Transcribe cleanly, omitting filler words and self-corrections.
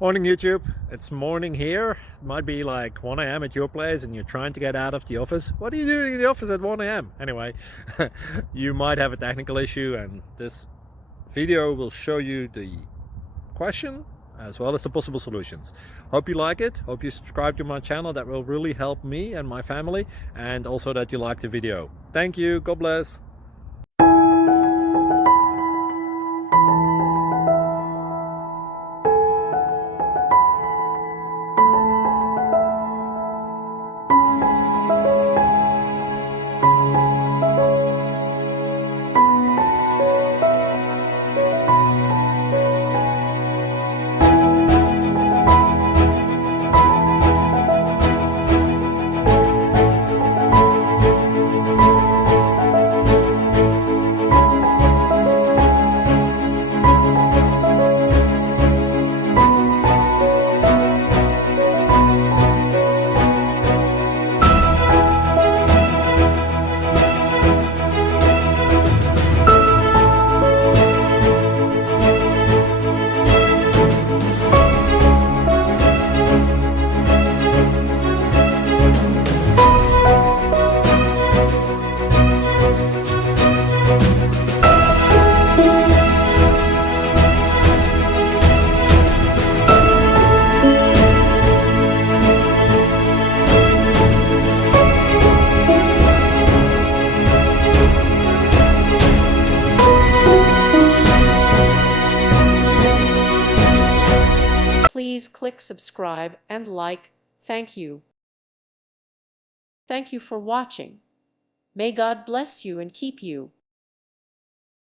Morning YouTube, it's morning here. It might be like 1 a.m. at your place and you're trying to get out of the office. What are you doing in the office at 1 a.m.? Anyway, you might have a technical issue and this video will show you the question as well as the possible solutions. Hope you like it, hope you subscribe to my channel. That will really help me and my family, and also that you like the video. Thank you, God bless. Please click subscribe and like. Thank you. Thank you for watching. May God bless you and keep you.